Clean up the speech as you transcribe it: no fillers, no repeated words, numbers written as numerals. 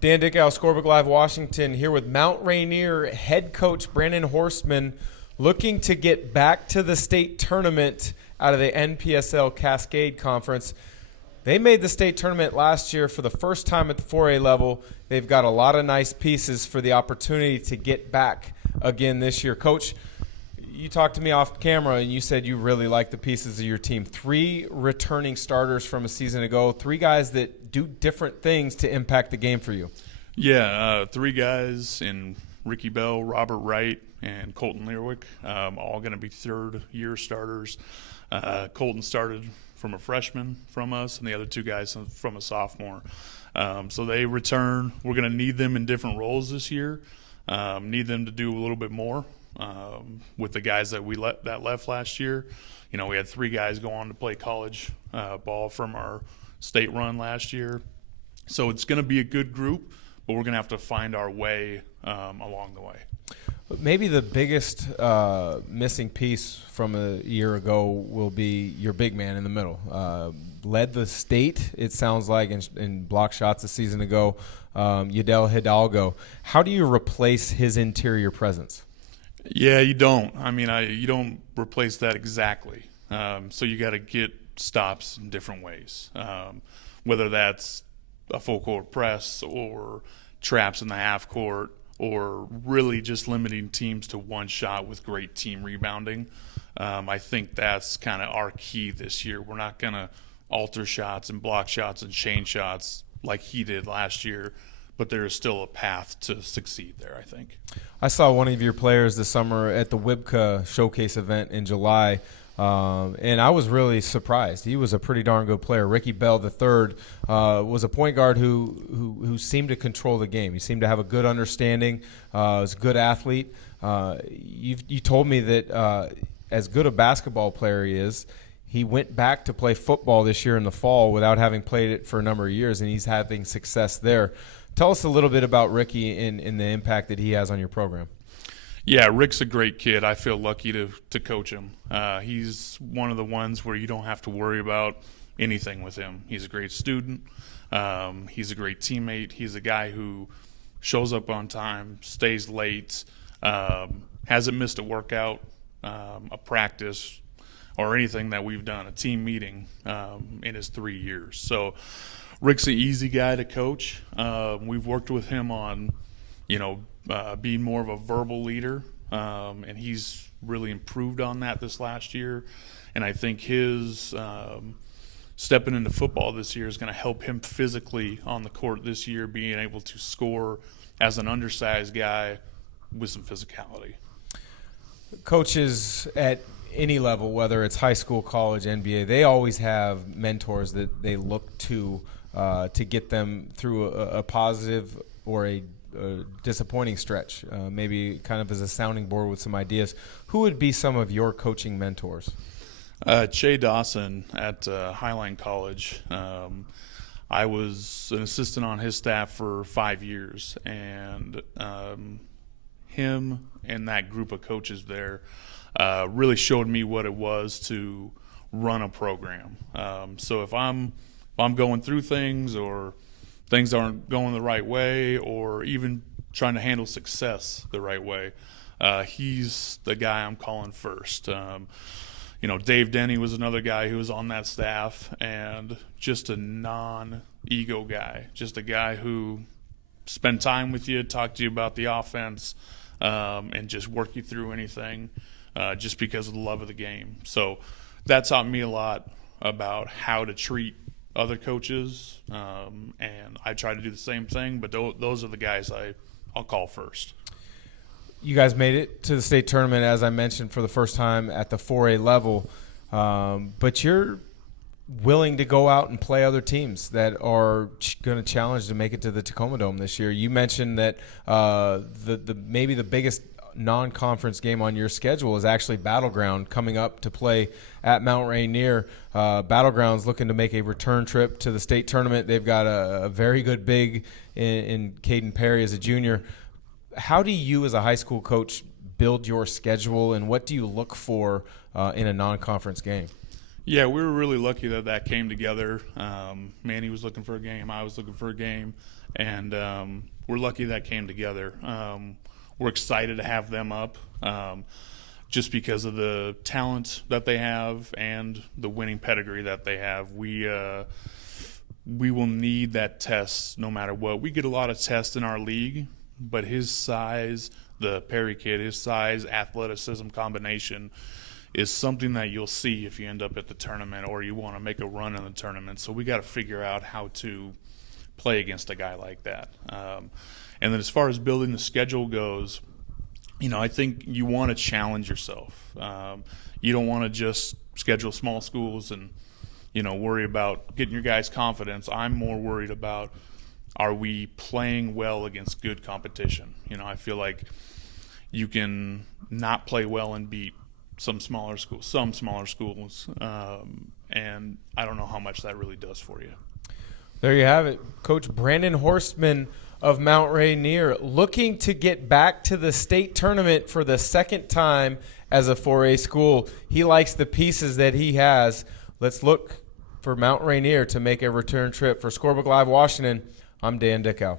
Dan Dickau, Scorebook Live Washington, here with Mount Rainier head coach Brandon Horstman, looking to get back to the state tournament out of the NPSL Cascade Conference. They made the state tournament last year for the first time at the 4A level. They've got a lot of nice pieces for the opportunity to get back again this year. Coach, you talked to me off camera and you said you really like the pieces of your team. 3 returning starters from a season ago, 3 guys that do different things to impact the game for you. Yeah, 3 guys in Rickey Bell, Robert Wright, and Colton Learwick, all going to be third-year starters. Colton started from a freshman from us, and the other 2 guys from a sophomore. So they return. We're going to need them in different roles this year, need them to do a little bit more. With the guys that left last year. You know, we had 3 guys go on to play college ball from our state run last year. So it's going to be a good group, but we're going to have to find our way along the way. Maybe the biggest missing piece from a year ago will be your big man in the middle. Led the state, it sounds like, in block shots a season ago, Yadel Hidalgo. How do you replace his interior presence? Yeah, you don't. I mean, you don't replace that exactly. So you got to get stops in different ways, whether that's a full court press or traps in the half court or really just limiting teams to one shot with great team rebounding. I think that's kind of our key this year. We're not going to alter shots and block shots and chain shots like he did last year, but there is still a path to succeed there, I think. I saw one of your players this summer at the WIBCA showcase event in July, and I was really surprised. He was a pretty darn good player. Rickey Bell III was a point guard who seemed to control the game. He seemed to have a good understanding. Was a good athlete. You told me that as good a basketball player he is, he went back to play football this year in the fall without having played it for a number of years, and he's having success there. Tell us a little bit about Rickey and the impact that he has on your program. Yeah, Rick's a great kid. I feel lucky to coach him. He's one of the ones where you don't have to worry about anything with him. He's a great student. He's a great teammate. He's a guy who shows up on time, stays late, hasn't missed a workout, a practice, or anything that we've done, a team meeting in his 3 years. So Rick's an easy guy to coach. We've worked with him on, being more of a verbal leader, and he's really improved on that this last year. And I think his stepping into football this year is going to help him physically on the court this year, being able to score as an undersized guy with some physicality. Coaches at any level, whether it's high school, college, NBA, they always have mentors that they look to get them through a positive or a disappointing stretch, maybe kind of as a sounding board with some ideas. Who would be some of your coaching mentors? Che Dawson at Highline College. I was an assistant on his staff for 5 years, and him and that group of coaches there really showed me what it was to run a program. So if I'm going through things or things aren't going the right way or even trying to handle success the right way, he's the guy I'm calling first. Dave Denny was another guy who was on that staff, and just a non-ego guy, just a guy who spent time with you, talk to you about the offense, and just work you through anything just because of the love of the game. So that taught me a lot about how to treat other coaches, and I try to do the same thing, but those are the guys I'll call first. You guys made it to the state tournament, as I mentioned, for the first time at the 4A level, but you're willing to go out and play other teams that are going to challenge to make it to the Tacoma Dome this year. You mentioned that maybe the biggest non-conference game on your schedule is actually Battleground, coming up to play at Mount Rainier. Battleground's looking to make a return trip to the state tournament. They've got a very good big in Caden Perry as a junior. How do you as a high school coach build your schedule, and what do you look for in a non-conference game? Yeah, we were really lucky that came together. Manny was looking for a game. I was looking for a game. And we're lucky that came together. We're excited to have them up just because of the talent that they have and the winning pedigree that they have. We will need that test no matter what. We get a lot of tests in our league, but his size, the Perry kid, his size, athleticism combination is something that you'll see if you end up at the tournament or you want to make a run in the tournament. So we got to figure out how to play against a guy like that. And then as far as building the schedule goes, I think you want to challenge yourself. You don't want to just schedule small schools and, worry about getting your guys' confidence. I'm more worried about, are we playing well against good competition? I feel like you can not play well and beat some smaller schools, and I don't know how much that really does for you. There you have it. Coach Brandon Horstman of Mount Rainier looking to get back to the state tournament for the second time as a 4A school. He likes the pieces that he has. Let's look for Mount Rainier to make a return trip. For Scorebook Live Washington, I'm Dan Dickau.